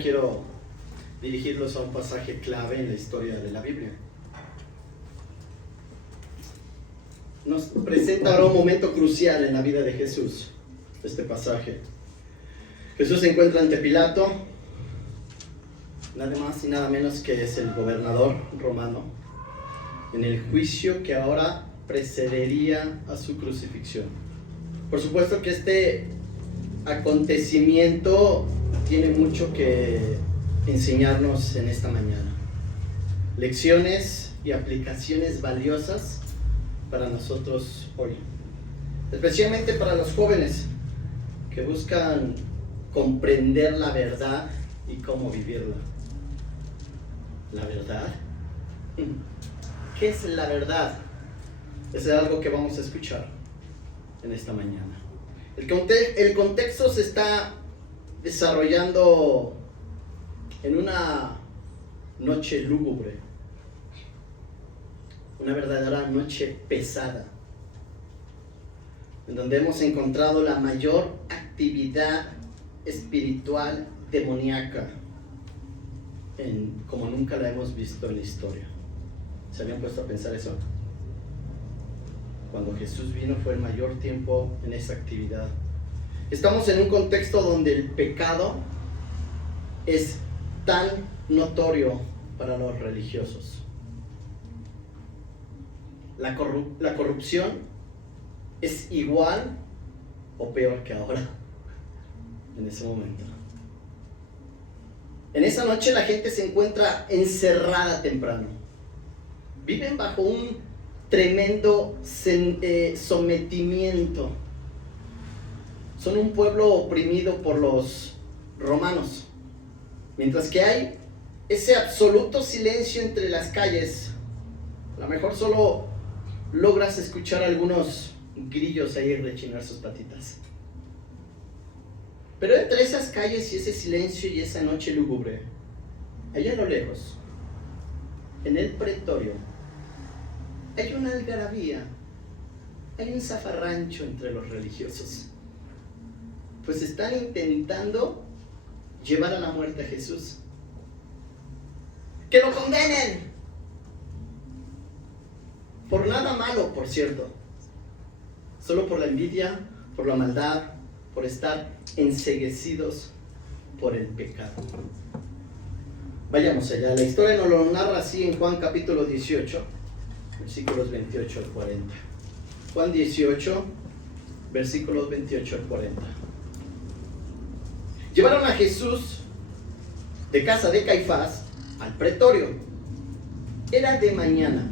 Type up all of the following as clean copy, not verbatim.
Quiero dirigirlos a un pasaje clave en la historia de la Biblia. Nos presenta ahora un momento crucial en la vida de Jesús, este pasaje. Jesús se encuentra ante Pilato, nada más y nada menos que es el gobernador romano, en el juicio que ahora precedería a su crucifixión. Por supuesto que este acontecimiento tiene mucho que enseñarnos en esta mañana. Lecciones y aplicaciones valiosas para nosotros hoy. Especialmente para los jóvenes que buscan comprender la verdad y cómo vivirla. ¿La verdad? ¿Qué es la verdad? Eso es algo que vamos a escuchar en esta mañana. El contexto se está desarrollando en una noche lúgubre, una verdadera noche pesada, en donde hemos encontrado la mayor actividad espiritual demoníaca como nunca la hemos visto en la historia. ¿Se habían puesto a pensar eso? Cuando Jesús vino fue el mayor tiempo en esa actividad. Estamos en un contexto donde el pecado es tan notorio para los religiosos. La corrupción es igual o peor que ahora, en ese momento. En esa noche la gente se encuentra encerrada temprano. Viven bajo un tremendo sometimiento. Son un pueblo oprimido por los romanos. Mientras que hay ese absoluto silencio entre las calles, a lo mejor solo logras escuchar algunos grillos ahí rechinar sus patitas. Pero entre esas calles y ese silencio y esa noche lúgubre, allá a lo lejos, en el pretorio, hay una algarabía, hay un zafarrancho entre los religiosos. Pues están intentando llevar a la muerte a Jesús. ¡Que lo condenen! Por nada malo, por cierto. Solo por la envidia, por la maldad, por estar enceguecidos por el pecado. Vayamos allá. La historia nos lo narra así en Juan capítulo 18, versículos 28 al 40. Juan 18, versículos 28 al 40. Llevaron a Jesús de casa de Caifás al pretorio. Era de mañana.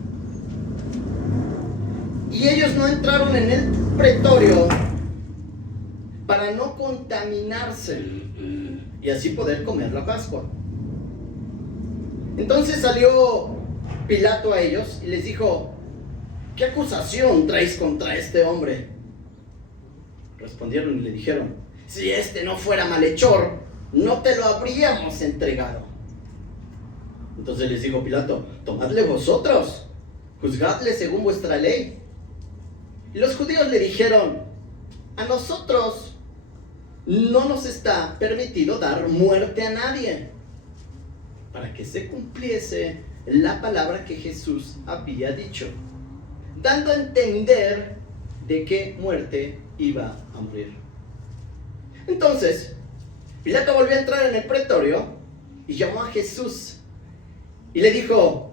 Y ellos no entraron en el pretorio para no contaminarse y así poder comer la Pascua. Entonces salió Pilato a ellos y les dijo: ¿qué acusación traéis contra este hombre? Respondieron y le dijeron: si este no fuera malhechor, no te lo habríamos entregado. Entonces les dijo Pilato: tomadle vosotros, juzgadle según vuestra ley. Y los judíos le dijeron: a nosotros no nos está permitido dar muerte a nadie, para que se cumpliese la palabra que Jesús había dicho, dando a entender de qué muerte iba a morir. Entonces Pilato volvió a entrar en el pretorio y llamó a Jesús y le dijo: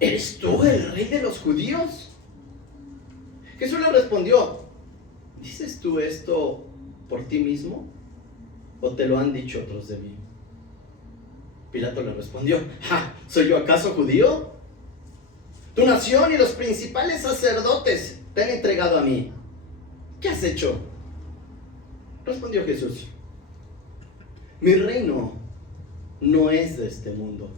¿eres tú el rey de los judíos? Jesús le respondió: ¿dices tú esto por ti mismo o te lo han dicho otros de mí? Pilato le respondió: ¿soy yo acaso judío? Tu nación y los principales sacerdotes te han entregado a mí. ¿Qué has hecho? Respondió Jesús: mi reino no es de este mundo.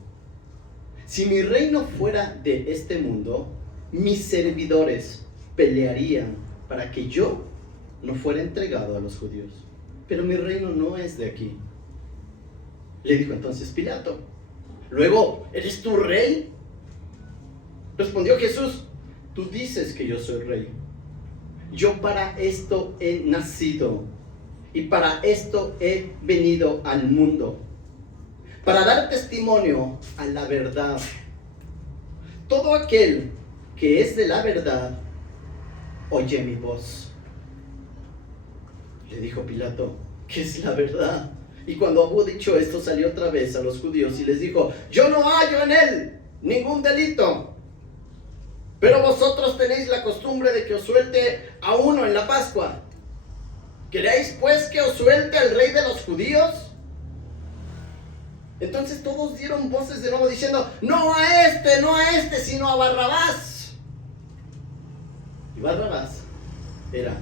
Si mi reino fuera de este mundo, mis servidores pelearían para que yo no fuera entregado a los judíos. Pero mi reino no es de aquí. Le dijo entonces Pilato: luego, ¿eres tú rey? Respondió Jesús: tú dices que yo soy rey. Yo para esto he nacido y para esto he venido al mundo, para dar testimonio a la verdad. Todo aquel que es de la verdad, oye mi voz. Le dijo Pilato, ¿qué es la verdad? Y cuando hubo dicho esto, salió otra vez a los judíos y les dijo, yo no hallo en él ningún delito. Pero vosotros tenéis la costumbre de que os suelte a uno en la Pascua. ¿Queréis pues que os suelte al rey de los judíos? Entonces todos dieron voces de nuevo diciendo, no a este, sino a Barrabás. Y Barrabás era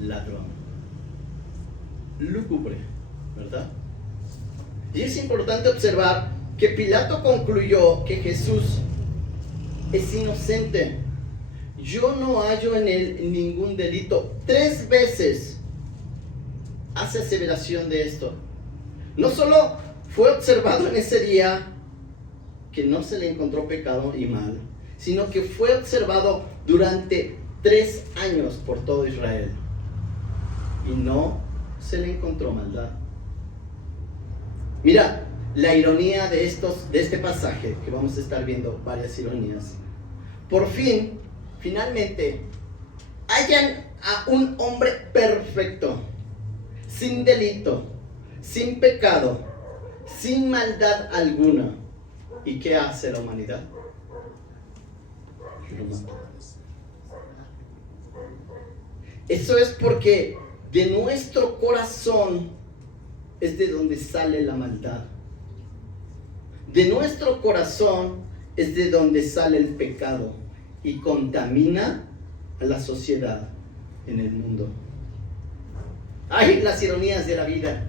ladrón. Lúgubre, ¿verdad? Y es importante observar que Pilato concluyó que Jesús es inocente. Yo no hallo en él ningún delito. 3 veces hace aseveración de esto. No solo fue observado en ese día que no se le encontró pecado y mal, sino que fue observado durante 3 años por todo Israel y no se le encontró maldad. Mira, la ironía de este pasaje, que vamos a estar viendo varias ironías. Por finalmente, hallan a un hombre perfecto, sin delito, sin pecado, sin maldad alguna. ¿Y qué hace la humanidad? Lo mata. Eso es porque de nuestro corazón es de donde sale la maldad. De nuestro corazón es de donde sale el pecado y contamina a la sociedad en el mundo. ¡Ay, las ironías de la vida!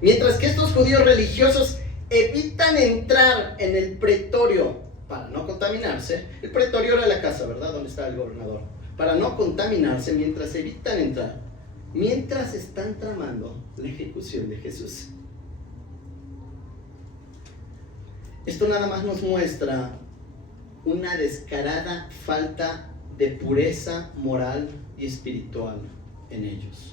Mientras que estos judíos religiosos evitan entrar en el pretorio para no contaminarse. El pretorio era la casa, ¿verdad? Donde está el gobernador. Para no contaminarse, mientras evitan entrar, mientras están tramando la ejecución de Jesús. Esto nada más nos muestra una descarada falta de pureza moral y espiritual en ellos.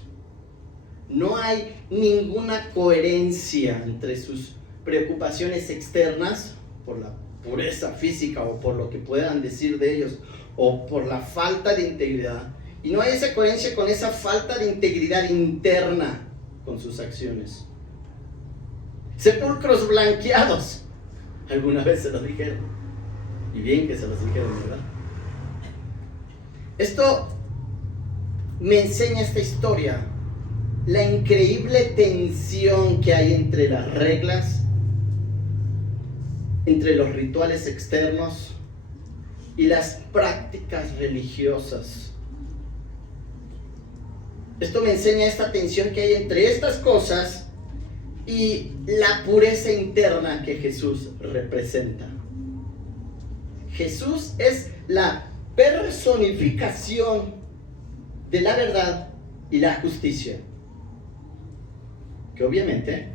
No hay ninguna coherencia entre sus preocupaciones externas por la pureza física o por lo que puedan decir de ellos o por la falta de integridad, y no hay esa coherencia con esa falta de integridad interna con sus acciones. Sepulcros blanqueados, alguna vez se los dijeron, y bien que se los dijeron, ¿verdad? Esto me enseña esta historia, la increíble tensión que hay entre las reglas, entre los rituales externos y las prácticas religiosas. Esto me enseña esta tensión que hay entre estas cosas y la pureza interna que Jesús representa. Jesús es la personificación de la verdad y la justicia, que obviamente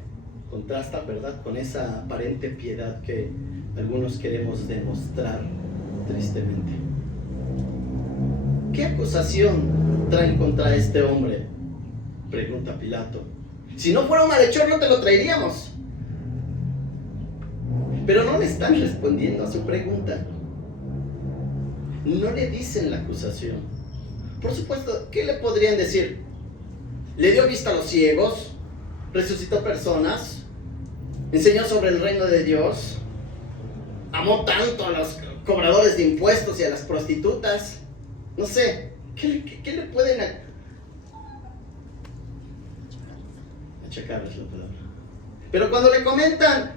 contrasta, ¿verdad?, con esa aparente piedad que algunos queremos demostrar tristemente. ¿Qué acusación traen contra este hombre?, pregunta Pilato. Si no fuera un malhechor no te lo traeríamos. Pero no le están respondiendo a su pregunta. No le dicen la acusación. Por supuesto, ¿qué le podrían decir? Le dio vista a los ciegos, resucitó personas, enseñó sobre el reino de Dios, amó tanto a los cobradores de impuestos y a las prostitutas. No sé, ¿qué le pueden achacar? Es la palabra. Pero cuando le comentan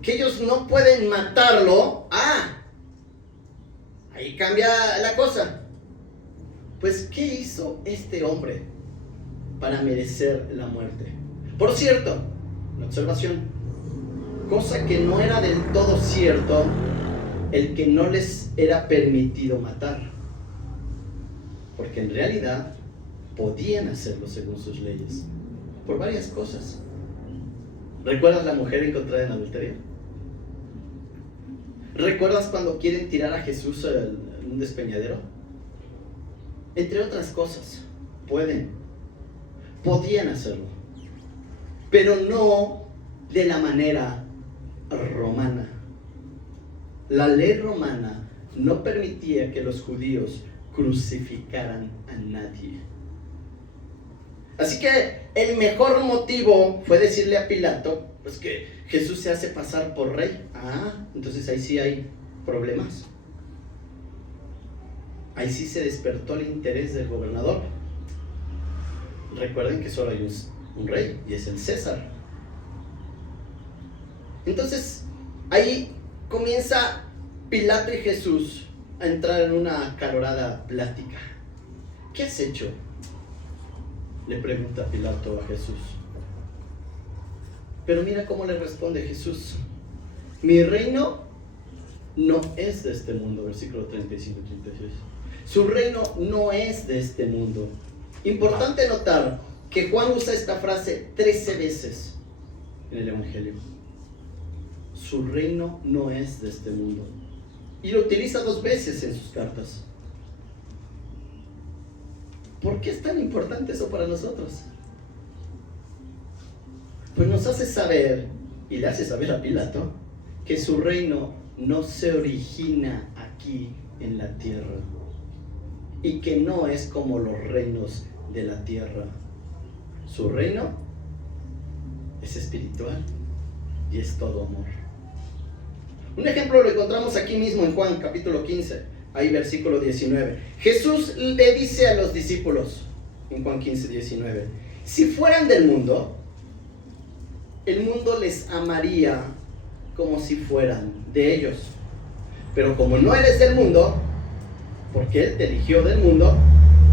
que ellos no pueden matarlo, ahí cambia la cosa. Pues, ¿qué hizo este hombre para merecer la muerte? Por cierto, una observación, cosa que no era del todo cierto, el que no les era permitido matar, porque en realidad podían hacerlo según sus leyes, por varias cosas. ¿Recuerdas la mujer encontrada en adulterio? ¿Recuerdas cuando quieren tirar a Jesús en un despeñadero? Entre otras cosas, podían hacerlo, pero no de la manera romana. La ley romana no permitía que los judíos crucificaran a nadie. Así que el mejor motivo fue decirle a Pilato, pues que Jesús se hace pasar por rey. Entonces ahí sí hay problemas. Ahí sí se despertó el interés del gobernador. Recuerden que solo hay un rey, y es el César. Entonces ahí comienza Pilato y Jesús a entrar en una acalorada plática. ¿Qué has hecho?, le pregunta Pilato a Jesús. Pero mira cómo le responde Jesús. Mi reino no es de este mundo, versículo 35 y 36. Su reino no es de este mundo. Importante notar que Juan usa esta frase 13 veces en el Evangelio. Su reino no es de este mundo. Y lo utiliza 2 veces en sus cartas. ¿Por qué es tan importante eso para nosotros? Pues nos hace saber, y le hace saber a Pilato, que su reino no se origina aquí en la tierra, y que no es como los reinos de la tierra. Su reino es espiritual y es todo amor. Un ejemplo lo encontramos aquí mismo en Juan capítulo 15. Ahí versículo 19. Jesús le dice a los discípulos en Juan 15, 19: si fueran del mundo, el mundo les amaría como si fueran de ellos. Pero como no eres del mundo, porque Él te eligió del mundo,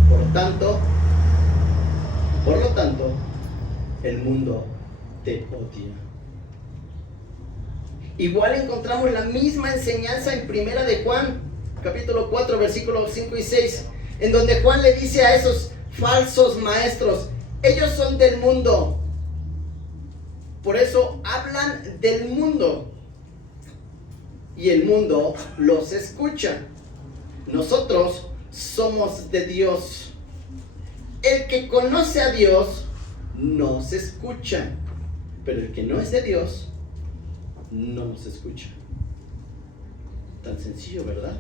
por lo tanto, el mundo te odia. Igual encontramos la misma enseñanza en Primera de Juan capítulo 4, versículos 5 y 6, en donde Juan le dice a esos falsos maestros: ellos son del mundo, por eso hablan del mundo, y el mundo los escucha. Nosotros somos de Dios. El que conoce a Dios nos escucha, pero el que no es de Dios no nos escucha. Tan sencillo, ¿verdad?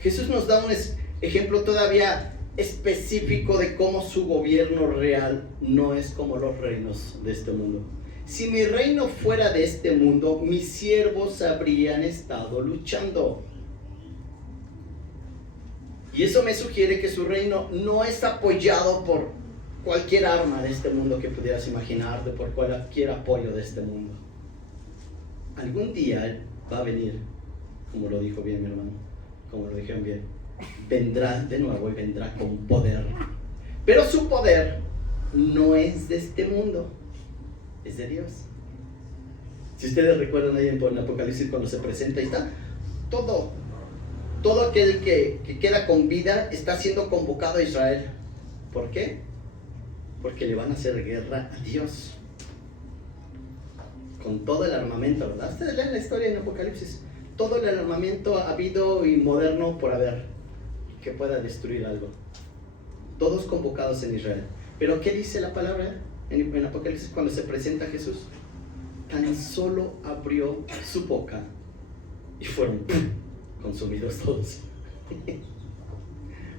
Jesús nos da un ejemplo todavía específico de cómo su gobierno real no es como los reinos de este mundo. Si mi reino fuera de este mundo, mis siervos habrían estado luchando. Y eso me sugiere que su reino no es apoyado por cualquier arma de este mundo que pudieras imaginarte, por cualquier apoyo de este mundo. Algún día Él va a venir, como lo dijo bien mi hermano, como lo dijeron bien, vendrá de nuevo y vendrá con poder. Pero su poder no es de este mundo, es de Dios. Si ustedes recuerdan ahí en Apocalipsis cuando se presenta, ahí está todo aquel que queda con vida está siendo convocado a Israel. ¿Por qué? Porque le van a hacer guerra a Dios con todo el armamento, ¿verdad? Ustedes leen la historia en Apocalipsis, todo el armamento habido y moderno por haber que pueda destruir algo, todos convocados en Israel. Pero ¿qué dice la palabra en Apocalipsis cuando se presenta Jesús? Tan solo abrió su boca y fueron consumidos todos.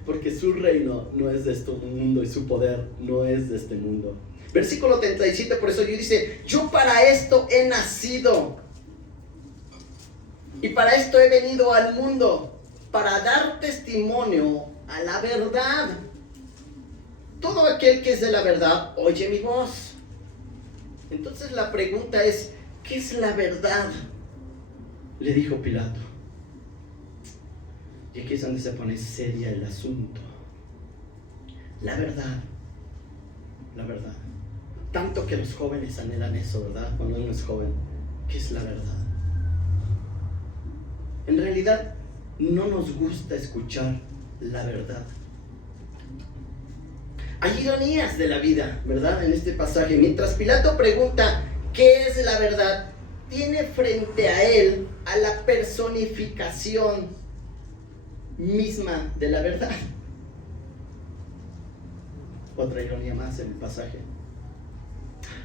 Porque su reino no es de este mundo y su poder no es de este mundo. Versículo 37, por eso yo dice: yo para esto he nacido y para esto he venido al mundo, para dar testimonio a la verdad. Todo aquel que es de la verdad oye mi voz. Entonces la pregunta es: ¿qué es la verdad?, le dijo Pilato. Y aquí es donde se pone seria el asunto. La verdad. Tanto que los jóvenes anhelan eso, ¿verdad? Cuando uno es joven, ¿qué es la verdad? En realidad, no nos gusta escuchar la verdad. Hay ironías de la vida, ¿verdad? En este pasaje, mientras Pilato pregunta ¿qué es la verdad?, tiene frente a él a la personificación misma de la verdad. Otra ironía más en el pasaje.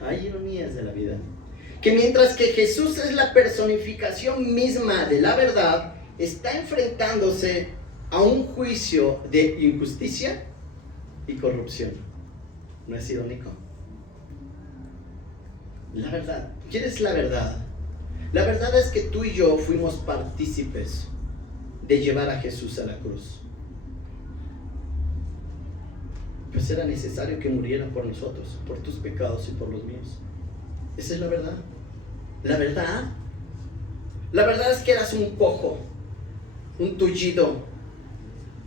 Hay ironías de la vida. que mientras que Jesús es la personificación misma de la verdad, está enfrentándose a un juicio de injusticia y corrupción. ¿No es irónico? La verdad, ¿quieres la verdad? La verdad es que tú y yo fuimos partícipes de llevar a Jesús a la cruz. Pues era necesario que muriera por nosotros, por tus pecados y por los míos. Esa es la verdad. La verdad es que eras un cojo, un tullido,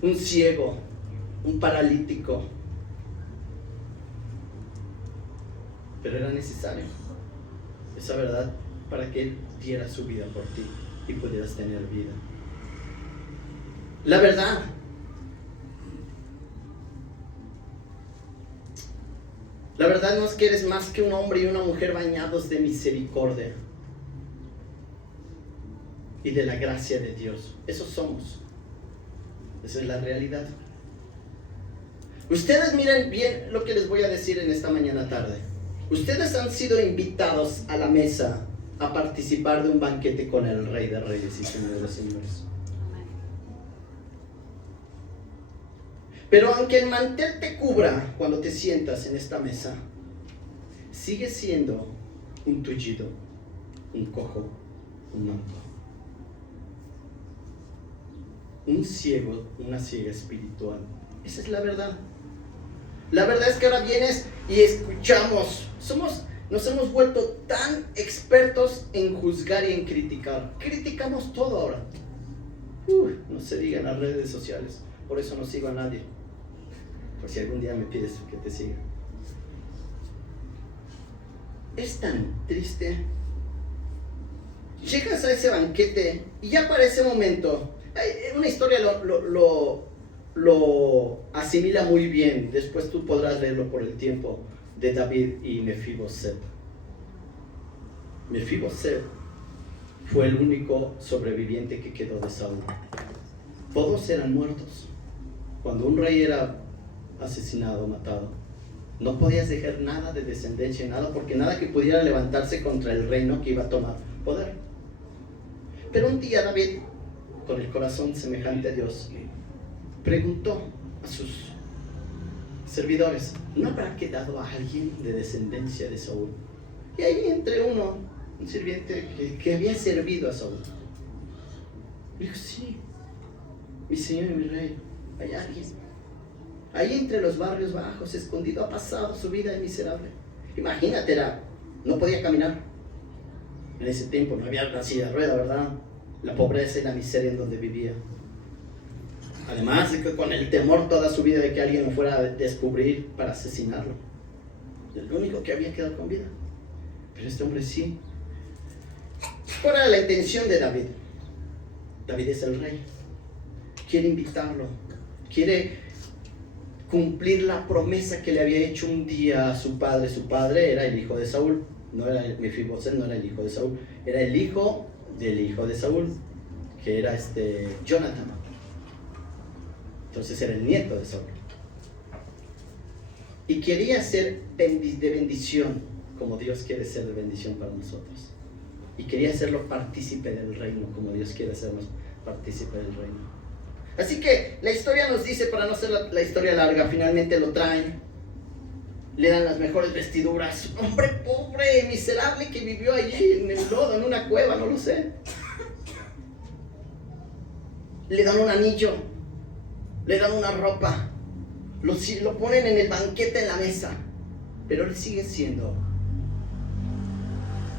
un ciego, un paralítico. Pero era necesario esa verdad para que Él diera su vida por ti y pudieras tener vida. La verdad. La verdad no es que eres más que un hombre y una mujer bañados de misericordia y de la gracia de Dios. Eso somos. Esa es la realidad. Ustedes miren bien lo que les voy a decir en esta mañana tarde. Ustedes han sido invitados a la mesa a participar de un banquete con el Rey de Reyes y Señor de los Señores. Pero aunque el mantel te cubra cuando te sientas en esta mesa, sigues siendo un tullido, un cojo, un manco, un ciego, una ciega espiritual. Esa es la verdad. La verdad es que ahora vienes y escuchamos. Nos hemos vuelto tan expertos en juzgar y en criticar. Criticamos todo ahora. No se diga en las redes sociales. Por eso no sigo a nadie. Por si algún día me pides que te siga. Es tan triste. Llegas a ese banquete y ya para ese momento, una historia lo asimila muy bien. Después tú podrás leerlo por el tiempo, de David y Mefiboset. Mefiboset fue el único sobreviviente que quedó de Saúl. Todos eran muertos. Cuando un rey era asesinado, matado, no podías dejar nada de descendencia, nada, porque nada que pudiera levantarse contra el reino que iba a tomar poder. Pero un día David, con el corazón semejante a Dios, preguntó a sus servidores: ¿no habrá quedado a alguien de descendencia de Saúl? Y ahí entre un sirviente que había servido a Saúl. Dijo: sí, mi señor y mi rey, hay alguien. Ahí entre los barrios bajos, escondido, ha pasado su vida miserable. Imagínate, no podía caminar. En ese tiempo no había una silla de rueda, ¿verdad? La pobreza y la miseria en donde vivía. Además de que con el temor toda su vida de que alguien lo fuera a descubrir para asesinarlo. El único que había quedado con vida. Pero este hombre sí. ¿Cuál era la intención de David? David es el rey. Quiere invitarlo. Quiere cumplir la promesa que le había hecho un día a su padre. Su padre era el hijo de Saúl. No era Mefiboset, no era el hijo de Saúl. Era el hijo del hijo de Saúl, que era Jonathan. Entonces era el nieto de Saúl. Y quería ser de bendición, como Dios quiere ser de bendición para nosotros. Y quería hacerlo partícipe del reino, como Dios quiere hacernos partícipe del reino. Así que la historia nos dice, para no hacer la historia larga, finalmente lo traen, le dan las mejores vestiduras. Hombre pobre, miserable, que vivió allí en el lodo, en una cueva, no lo sé. Le dan un anillo, le dan una ropa, lo ponen en el banquete en la mesa, pero él sigue siendo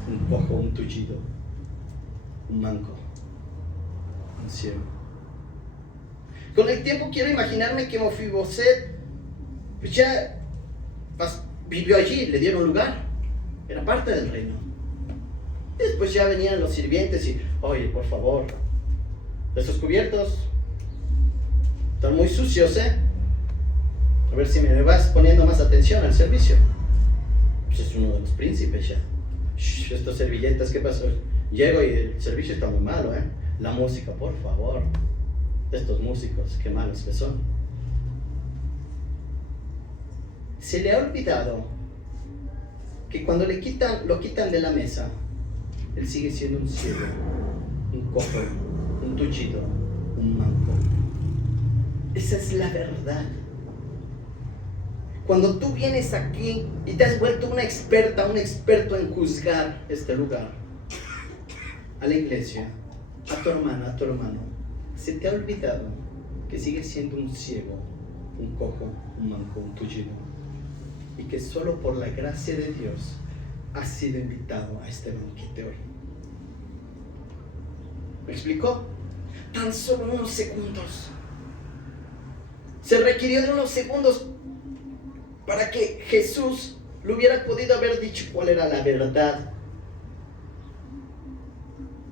un cojo, un tullido, un manco, un ciego. Con el tiempo quiero imaginarme que Mefiboset pues ya vivió allí, le dieron lugar, era parte del reino. Después ya venían los sirvientes y: oye, por favor, estos cubiertos están muy sucios, a ver si me vas poniendo más atención al servicio. Pues es uno de los príncipes ya. Estos servilletas, ¿qué pasó? Llego y el servicio está muy malo, la música, por favor. Estos músicos, qué malos que son. Se le ha olvidado que cuando lo quitan de la mesa, Él sigue siendo un ciego, un cojo, un tullido, un manco. Esa es la verdad. Cuando tú vienes aquí y te has vuelto una experta, un experto en juzgar este lugar, a la iglesia, a tu hermana, a tu hermano, se te ha olvidado que sigues siendo un ciego, un cojo, un manco, un tullido, y que solo por la gracia de Dios has sido invitado a este banquete hoy. ¿Me explicó? Tan solo unos segundos. Se requirió de unos segundos para que Jesús le hubiera podido haber dicho cuál era la verdad.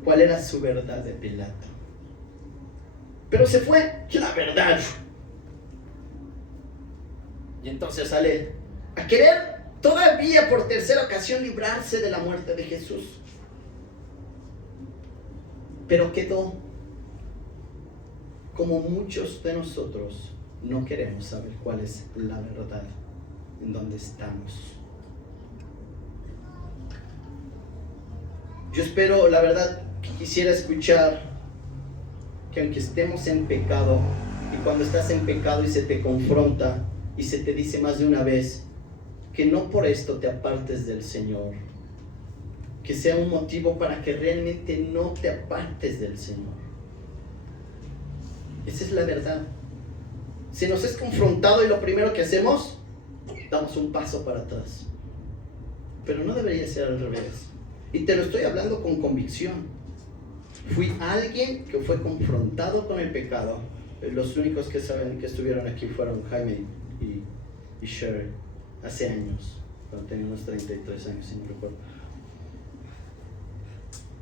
¿Cuál era su verdad de Pilato? Pero se fue la verdad. Y entonces sale a querer todavía por tercera ocasión librarse de la muerte de Jesús. Pero quedó como muchos de nosotros no queremos saber cuál es la verdad en donde estamos. Yo espero, la verdad, que quisiera escuchar que aunque estemos en pecado, y cuando estás en pecado y se te confronta y se te dice más de una vez que no por esto te apartes del Señor, que sea un motivo para que realmente no te apartes del Señor. Esa es la verdad. Se nos es confrontado y lo primero que hacemos, damos un paso para atrás. Pero no debería ser al revés. Y te lo estoy hablando con convicción. Fui alguien que fue confrontado con el pecado. Los únicos que saben que estuvieron aquí fueron Jaime y Sherry hace años, cuando tenía unos 33 años, si no recuerdo.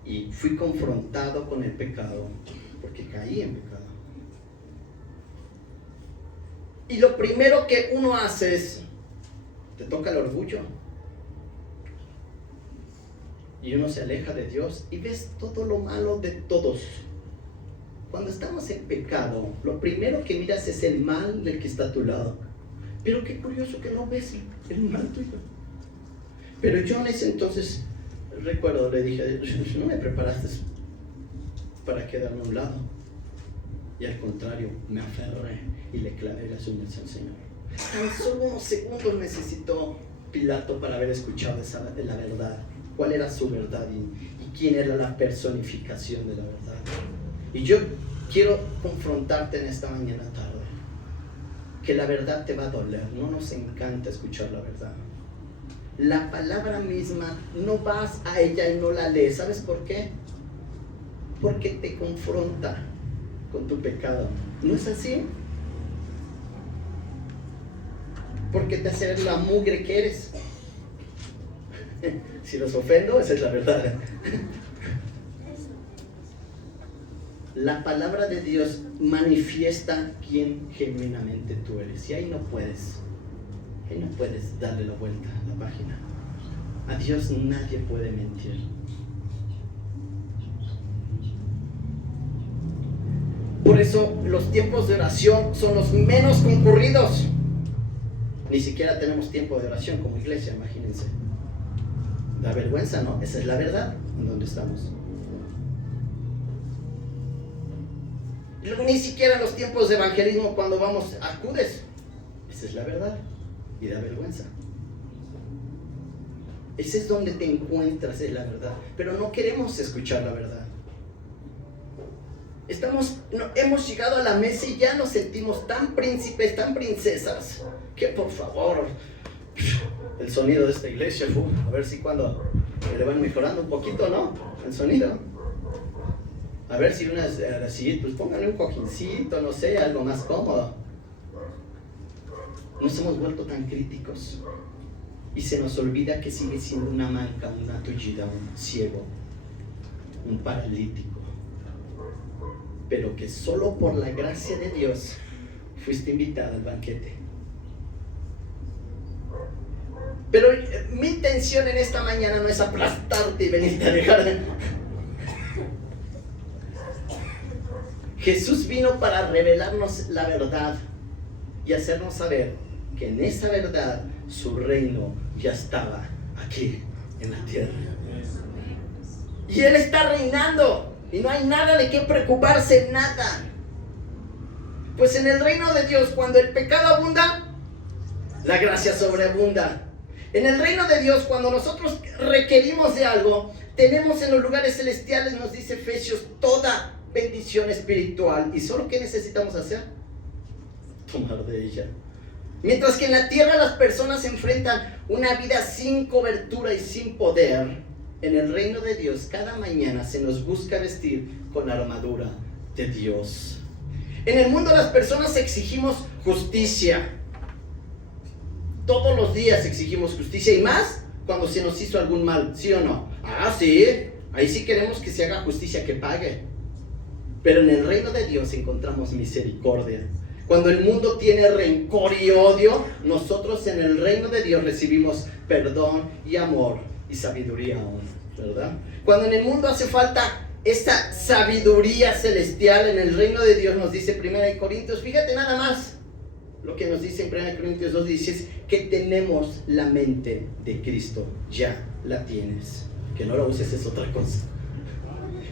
Y fui confrontado con el pecado porque caí en pecado. Y lo primero que uno hace es, te toca el orgullo. Y uno se aleja de Dios y ves todo lo malo de todos. Cuando estamos en pecado, lo primero que miras es el mal del que está a tu lado. Pero qué curioso que no ves el mal tuyo. Pero yo en ese entonces, recuerdo, le dije, no me preparaste para quedarme a un lado. Y al contrario, me aferré y le clavé las uñas al Señor. Tan solo unos segundos necesitó Pilato para haber escuchado la verdad. ¿Cuál era su verdad y quién era la personificación de la verdad? Y yo quiero confrontarte en esta mañana tarde. Que la verdad te va a doler. No nos encanta escuchar la verdad. La palabra misma, no vas a ella y no la lees. ¿Sabes por qué? Porque te confronta con tu pecado. ¿No es así? Porque te hace ver la mugre que eres. Si los ofendo, esa es la verdad. La palabra de Dios manifiesta quién genuinamente tú eres. Y ahí no puedes darle la vuelta a la página. A Dios nadie puede mentir. Por eso los tiempos de oración son los menos concurridos. Ni siquiera tenemos tiempo de oración como iglesia, imagínense. Da vergüenza, ¿no? Esa es la verdad en donde estamos. Ni siquiera en los tiempos de evangelismo, cuando vamos, acudes. Esa es la verdad. Y da vergüenza. Ese es donde te encuentras, es la verdad. Pero no queremos escuchar la verdad. Hemos llegado a la mesa y ya nos sentimos tan príncipes, tan princesas, que por favor, el sonido de esta iglesia, a ver si cuando le van mejorando un poquito, ¿no? El sonido. A ver si así, pues pónganle un cojincito, no sé, algo más cómodo. Nos hemos vuelto tan críticos y se nos olvida que sigue siendo una manca, una tullida, un ciego, un paralítico. Pero que solo por la gracia de Dios fuiste invitado al banquete. Pero mi intención en esta mañana no es aplastarte y venirte a dejar. Jesús vino para revelarnos la verdad y hacernos saber que en esa verdad su reino ya estaba aquí en la tierra. Y Él está reinando. Y no hay nada de qué preocuparse, nada. Pues en el reino de Dios, cuando el pecado abunda, la gracia sobreabunda. En el reino de Dios, cuando nosotros requerimos de algo, tenemos en los lugares celestiales, nos dice Efesios, toda bendición espiritual. ¿Y solo qué necesitamos hacer? Tomar de ella. Mientras que en la tierra las personas enfrentan una vida sin cobertura y sin poder, en el reino de Dios cada mañana se nos busca vestir con la armadura de Dios. En el mundo las personas exigimos justicia. Todos los días exigimos justicia, y más cuando se nos hizo algún mal, ¿sí o no? Ah, sí, ahí sí queremos que se haga justicia, que pague. Pero en el reino de Dios encontramos misericordia. Cuando el mundo tiene rencor y odio, nosotros en el reino de Dios recibimos perdón y amor y sabiduría aún, ¿verdad? Cuando en el mundo hace falta esta sabiduría celestial, en el reino de Dios nos dice 1 Corintios, fíjate nada más lo que nos dice en 1 Corintios 2, dice que tenemos la mente de Cristo, ya la tienes. Que no la uses es otra cosa.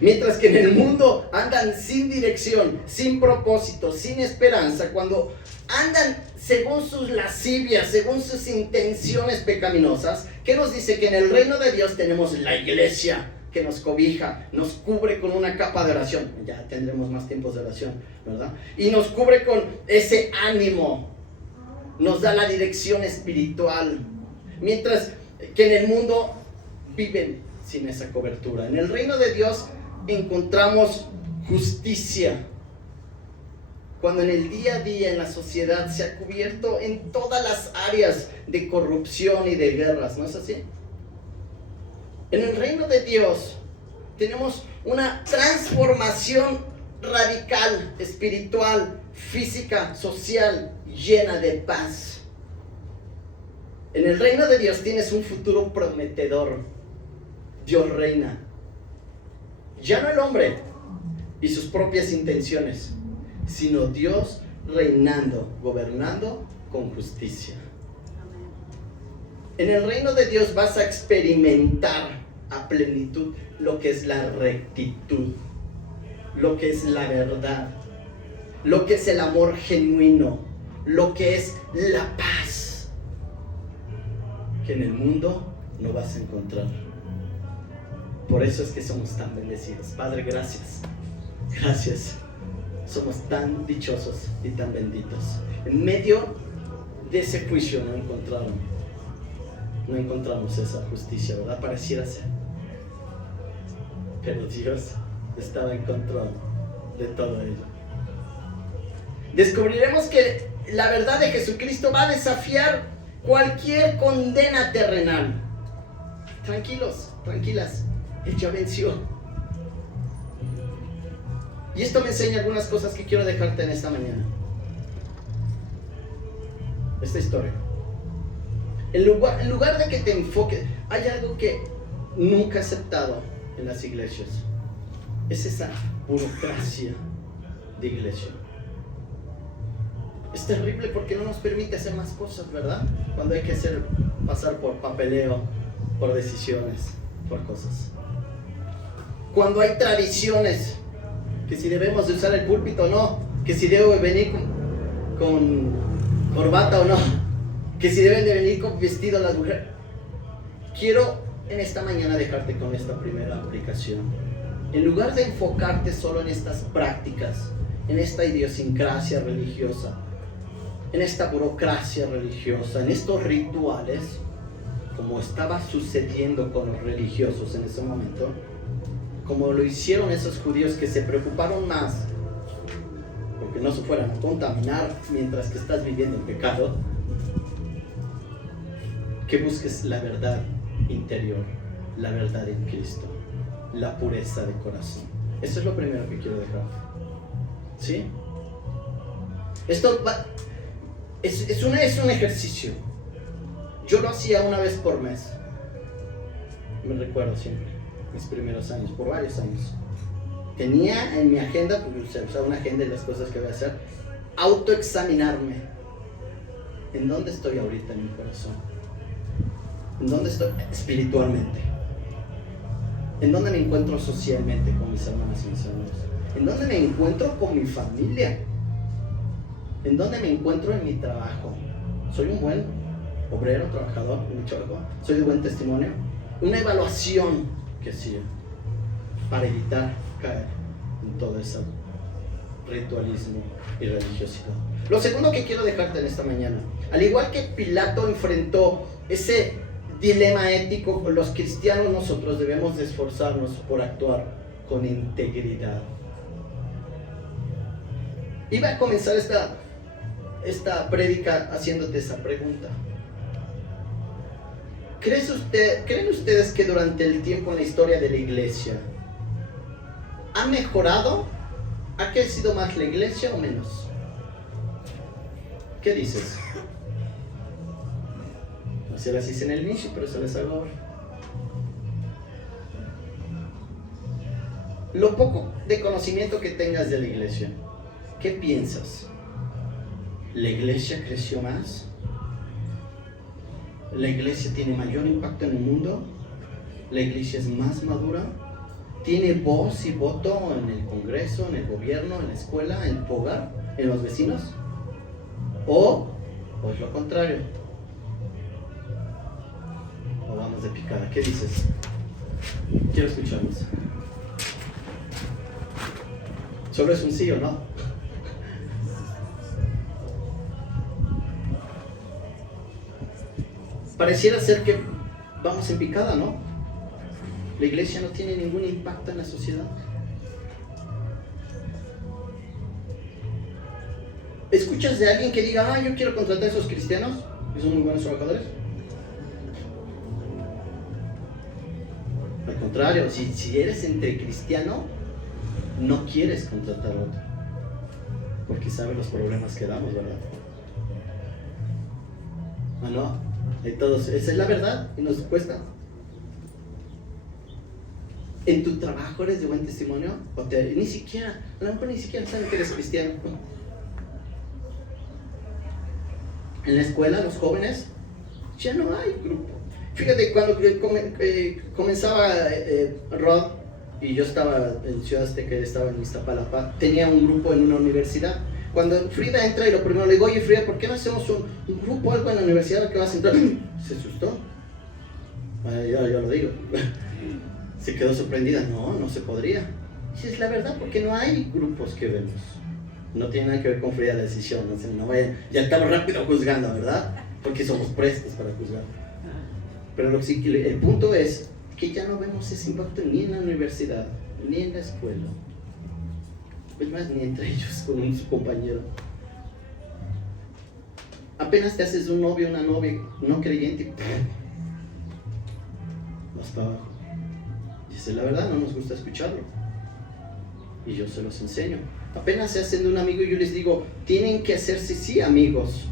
Mientras que en el mundo andan sin dirección, sin propósito, sin esperanza, cuando andan según sus lascivias, según sus intenciones pecaminosas, ¿qué nos dice? Que en el reino de Dios tenemos la iglesia que nos cobija, nos cubre con una capa de oración. Ya tendremos más tiempos de oración, ¿verdad? Y nos cubre con ese ánimo, nos da la dirección espiritual. Mientras que en el mundo viven sin esa cobertura. En el reino de Dios encontramos justicia. Cuando en el día a día en la sociedad se ha cubierto en todas las áreas de corrupción y de guerras, ¿no es así? En el reino de Dios tenemos una transformación radical, espiritual, física, social, llena de paz. En el reino de Dios tienes un futuro prometedor. Dios reina. Ya no el hombre y sus propias intenciones, sino Dios reinando, gobernando con justicia. En el reino de Dios vas a experimentar a plenitud lo que es la rectitud, lo que es la verdad, lo que es el amor genuino, lo que es la paz, que en el mundo no vas a encontrar. Por eso es que somos tan bendecidos. Padre, gracias. Gracias. Somos tan dichosos y tan benditos. En medio de ese juicio no encontramos esa justicia, ¿verdad? Pareciera ser. Pero Dios estaba en control de todo ello. Descubriremos que la verdad de Jesucristo va a desafiar cualquier condena terrenal. Tranquilos, tranquilas. Él ya venció. Y esto me enseña algunas cosas que quiero dejarte en esta mañana. Esta historia. En lugar de que te enfoques, hay algo que nunca he aceptado en las iglesias. Es esa burocracia de iglesia. Es terrible porque no nos permite hacer más cosas, ¿verdad? Cuando hay que pasar por papeleo, por decisiones, por cosas. Cuando hay tradiciones, que si debemos de usar el púlpito o no, que si debo de venir con corbata o no, que si deben de venir con vestido las mujeres. Quiero en esta mañana dejarte con esta primera aplicación. En lugar de enfocarte solo en estas prácticas, en esta idiosincrasia religiosa, en esta burocracia religiosa, en estos rituales, como estaba sucediendo con los religiosos en ese momento, como lo hicieron esos judíos que se preocuparon más porque no se fueran a contaminar mientras que estás viviendo en pecado, que busques la verdad interior, la verdad en Cristo, la pureza de corazón. Eso es lo primero que quiero dejar. ¿Sí? Esto es un ejercicio. Yo lo hacía una vez por mes. Me recuerdo siempre, mis primeros años, por varios años. Tenía en mi agenda, porque se usaba una agenda de las cosas que voy a hacer, autoexaminarme. ¿En dónde estoy ahorita en mi corazón? ¿En dónde estoy espiritualmente? ¿En dónde me encuentro socialmente con mis hermanas y mis hermanos? ¿En dónde me encuentro con mi familia? ¿En dónde me encuentro en mi trabajo? ¿Soy un buen obrero, trabajador, soy de buen testimonio? Una evaluación que sirve para evitar caer en todo ese ritualismo y religiosidad. Lo segundo que quiero dejarte en esta mañana, al igual que Pilato enfrentó ese dilema ético, los cristianos nosotros debemos de esforzarnos por actuar con integridad. Iba a comenzar esta prédica haciéndote esa pregunta. ¿Creen ustedes que durante el tiempo en la historia de la iglesia ha mejorado? ¿Ha crecido más la iglesia o menos? ¿Qué dices? No se las hice en el inicio, pero se les hago ahora. Lo poco de conocimiento que tengas de la iglesia, ¿qué piensas? ¿La iglesia creció más? ¿La iglesia tiene mayor impacto en el mundo? ¿La iglesia es más madura? ¿Tiene voz y voto en el Congreso, en el gobierno, en la escuela, en tu hogar, en los vecinos? ¿O es lo contrario? ¿O vamos de picada? ¿Qué dices? Quiero escucharlos. ¿Solo es un sí o no? Pareciera ser que vamos en picada, ¿no? La iglesia no tiene ningún impacto en la sociedad. ¿Escuchas de alguien que diga, yo quiero contratar a esos cristianos, que son muy buenos trabajadores? Al contrario, si eres entre cristiano, no quieres contratar a otro, porque sabes los problemas que damos, ¿verdad? No, esa es la verdad y nos cuesta. ¿En tu trabajo eres de buen testimonio? A lo mejor ni siquiera saben que eres cristiano. En la escuela, los jóvenes, ya no hay grupo. Fíjate, cuando comenzaba Rod, y yo estaba en Ciudad Azteca, estaba en Iztapalapa, tenía un grupo en una universidad. Cuando Frida entra y lo primero le digo, oye Frida, ¿por qué no hacemos un grupo, algo en la universidad que vas a entrar? Se asustó. Ya lo digo. Se quedó sorprendida. No se podría. Y es la verdad, porque no hay grupos que vemos. No tiene nada que ver con Frida la decisión. No vayan, ya estamos rápido juzgando, ¿verdad? Porque somos prestos para juzgar. Pero el punto es que ya no vemos ese impacto ni en la universidad, ni en la escuela. Es más, ni entre ellos, con su compañero. Apenas te haces un novio o una novia no creyente y vas para abajo. Dice, la verdad, no nos gusta escucharlo. Y yo se los enseño. Apenas se hacen de un amigo y yo les digo, tienen que hacerse sí amigos,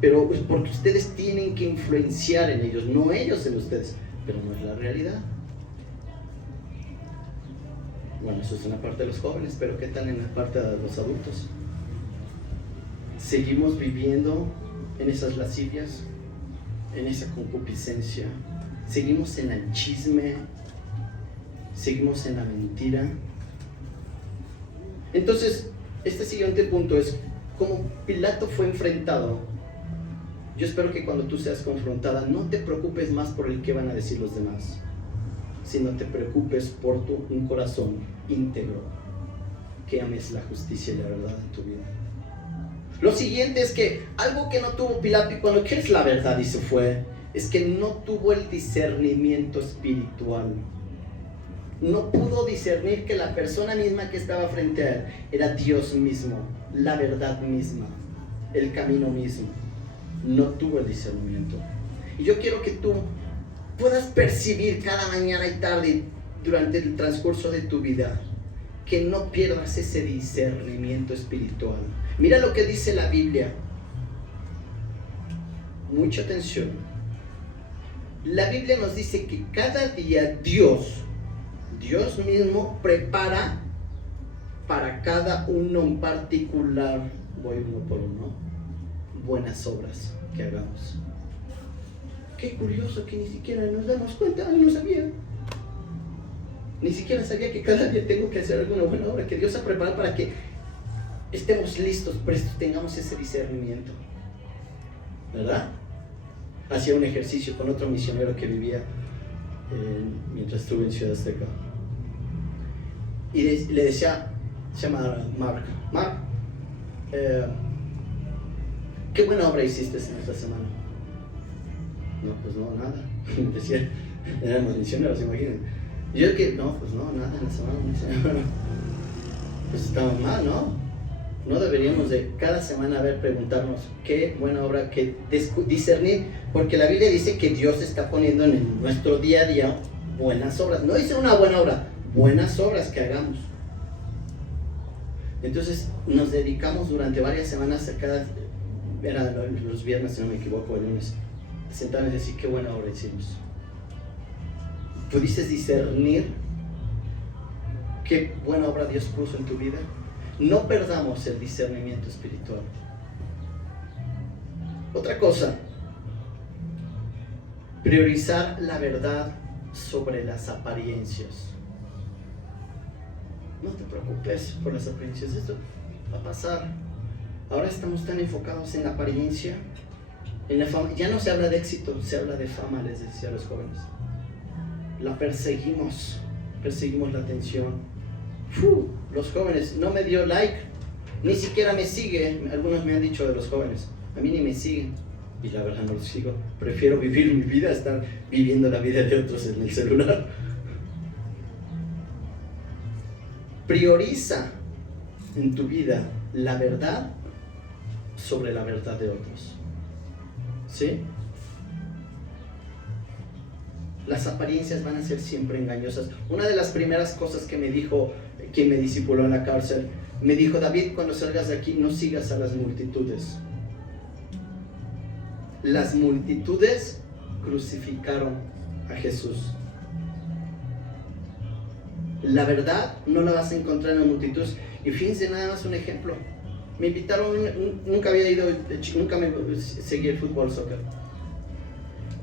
pero pues porque ustedes tienen que influenciar en ellos, no ellos en ustedes. Pero no es la realidad. Bueno, eso es una parte de los jóvenes, pero ¿qué tal en la parte de los adultos? Seguimos viviendo en esas lascivias, en esa concupiscencia, seguimos en el chisme, seguimos en la mentira. Entonces, este siguiente punto es, como Pilato fue enfrentado, yo espero que cuando tú seas confrontada, no te preocupes más por el que van a decir los demás, sino te preocupes por un corazón íntegro, que ames la justicia y la verdad en tu vida. Lo siguiente es que algo que no tuvo Pilato, y cuando ¿qué es la verdad? Y se fue, es que no tuvo el discernimiento espiritual. No pudo discernir que la persona misma que estaba frente a él era Dios mismo, la verdad misma, el camino mismo. No tuvo el discernimiento. Y yo quiero que tú puedas percibir cada mañana y tarde durante el transcurso de tu vida, que no pierdas ese discernimiento espiritual. Mira lo que dice la Biblia. Mucha atención. La Biblia nos dice que cada día Dios mismo prepara para cada uno en particular, voy uno por uno, buenas obras que hagamos. Qué curioso que ni siquiera nos damos cuenta, no sabía. Ni siquiera sabía que cada día tengo que hacer alguna buena obra, que Dios ha preparado para que estemos listos, prestos, tengamos ese discernimiento, ¿verdad? Hacía un ejercicio con otro misionero que vivía mientras estuve en Ciudad Azteca. Y le decía, se llama Mark, ¿qué buena obra hiciste en esta semana? No, pues no, nada. Decía, éramos misioneros, imaginen. Y yo que, no, pues no, nada en la semana. Pues estamos mal, ¿no? No deberíamos de cada semana preguntarnos qué buena obra, que discernir, porque la Biblia dice que Dios está poniendo en nuestro día a día buenas obras. No dice una buena obra, buenas obras que hagamos. Entonces nos dedicamos durante varias semanas era los viernes si no me equivoco, el lunes, a sentarnos y decir qué buena obra hicimos. ¿Pudiste discernir qué buena obra Dios puso en tu vida? No perdamos el discernimiento espiritual. Otra cosa, priorizar la verdad sobre las apariencias. No te preocupes por las apariencias, esto va a pasar. Ahora estamos tan enfocados en la apariencia, en la fama. Ya no se habla de éxito, se habla de fama, les decía a los jóvenes. La perseguimos la atención. Los jóvenes, no me dio like, ni siquiera me sigue. Algunos me han dicho de los jóvenes, a mí ni me siguen. Y la verdad no los sigo. Prefiero vivir mi vida a estar viviendo la vida de otros en el celular. Prioriza en tu vida la verdad sobre la verdad de otros. ¿Sí? Las apariencias van a ser siempre engañosas. Una de las primeras cosas que me dijo quien me discipuló en la cárcel, me dijo: David, cuando salgas de aquí no sigas a las multitudes. Las multitudes crucificaron a Jesús. La verdad no la vas a encontrar en la multitud. Y fíjense nada más un ejemplo. Me invitaron, nunca me seguí el fútbol, soccer.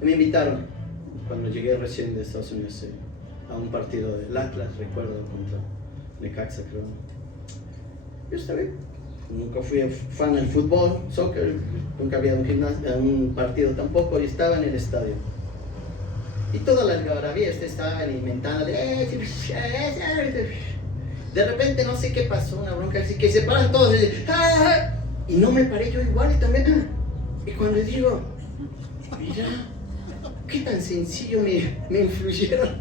Me invitaron cuando llegué recién de Estados Unidos a un partido del Atlas, recuerdo, contra Necaxa, creo. Yo estaba bien. Nunca fui fan del fútbol, soccer, nunca había un partido tampoco, y estaba en el estadio. Y toda la algarabía estaban inventando. De repente no sé qué pasó, una bronca así que se paran todos y no me paré yo igual y también. Y cuando digo, mira, qué tan sencillo me influyeron,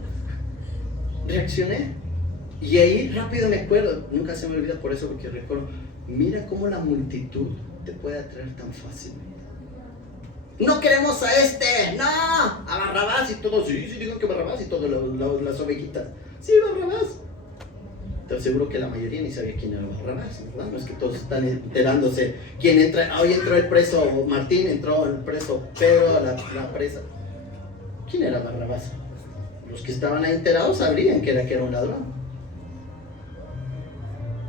reaccioné. Y ahí rápido me acuerdo, nunca se me olvida por eso, porque recuerdo, mira cómo la multitud te puede atraer tan fácilmente. No queremos a no, a Barrabás y todo. Sí, digo que Barrabás y todas las ovejitas. Sí, Barrabás. Te aseguro que la mayoría ni sabía quién era Barrabás, ¿verdad? No es que todos están enterándose quién entra. Hoy entró el preso Martín, entró el preso Pedro a la presa. ¿Quién era Barrabás? Los que estaban ahí enterados sabrían que era un ladrón.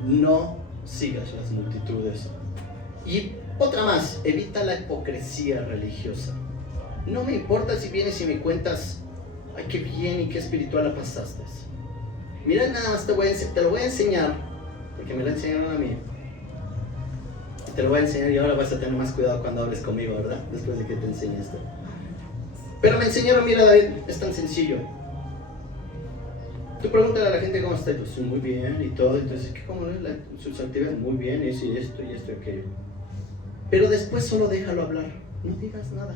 No sigas las multitudes. Y otra más, evita la hipocresía religiosa. No me importa si vienes y me cuentas, ay, qué bien y qué espiritual la pasaste. Mira, nada más te lo voy a enseñar, porque me lo enseñaron a mí. Te lo voy a enseñar y ahora vas a tener más cuidado cuando hables conmigo, ¿verdad? Después de que te enseñe esto. Pero me enseñaron, mira, David, es tan sencillo. Tú pregúntale a la gente cómo está, y pues muy bien y todo. Entonces, ¿cómo es sus actividades? Muy bien, y esto y aquello. Pero después solo déjalo hablar, no digas nada.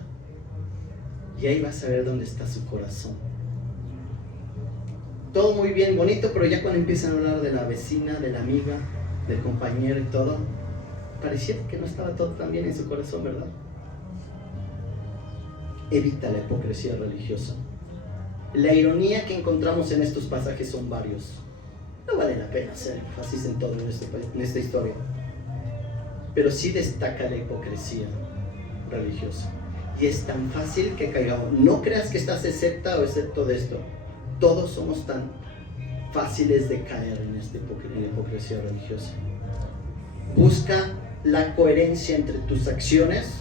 Y ahí vas a ver dónde está su corazón. Todo muy bien, bonito, pero ya cuando empiezan a hablar de la vecina, de la amiga, del compañero y todo, pareciera que no estaba todo tan bien en su corazón, ¿verdad? Evita la hipocresía religiosa. La ironía que encontramos en estos pasajes son varios. No vale la pena hacer énfasis en todo en esta historia. Pero sí destaca la hipocresía religiosa. Y es tan fácil que caigamos. No creas que estás excepta o excepto de esto. Todos somos tan fáciles de caer en la hipocresía religiosa. Busca la coherencia entre tus acciones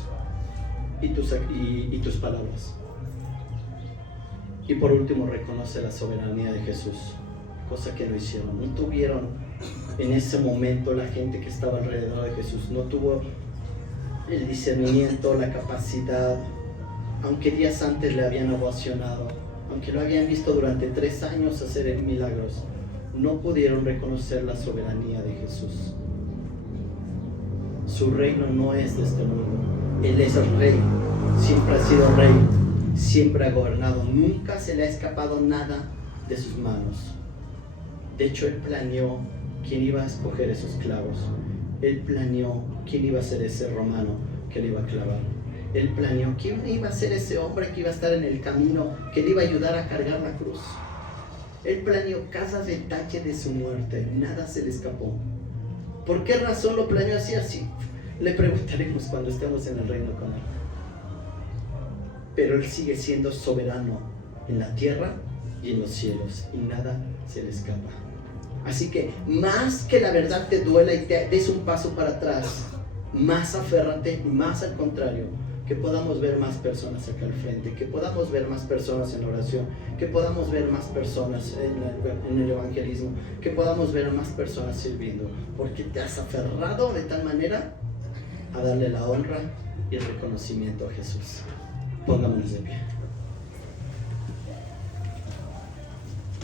y tus palabras. Y por último, reconoce la soberanía de Jesús. cosa que no hicieron. No tuvieron en ese momento la gente que estaba alrededor de Jesús, no tuvo el discernimiento, la capacidad, aunque días antes le habían ovacionado, aunque lo habían visto durante 3 años hacer milagros, no pudieron reconocer la soberanía de Jesús. Su reino no es de este mundo. Él es el rey, siempre ha sido rey, siempre ha gobernado, nunca se le ha escapado nada de sus manos. De hecho, Él planeó quién iba a escoger esos clavos. Él planeó quién iba a ser ese romano que le iba a clavar. Él planeó quién iba a ser ese hombre que iba a estar en el camino, que le iba a ayudar a cargar la cruz. Él planeó cada detalle de su muerte, nada se le escapó. ¿Por qué razón lo planeó así? Así le preguntaremos cuando estemos en el reino con Él. Pero Él sigue siendo soberano en la tierra y en los cielos, y nada se le escapa. Así que más que la verdad te duela y te des un paso para atrás, más aférrate, más al contrario, que podamos ver más personas acá al frente, que podamos ver más personas en oración, que podamos ver más personas en el evangelismo, que podamos ver a más personas sirviendo, porque te has aferrado de tal manera a darle la honra y el reconocimiento a Jesús. Pongámonos de pie.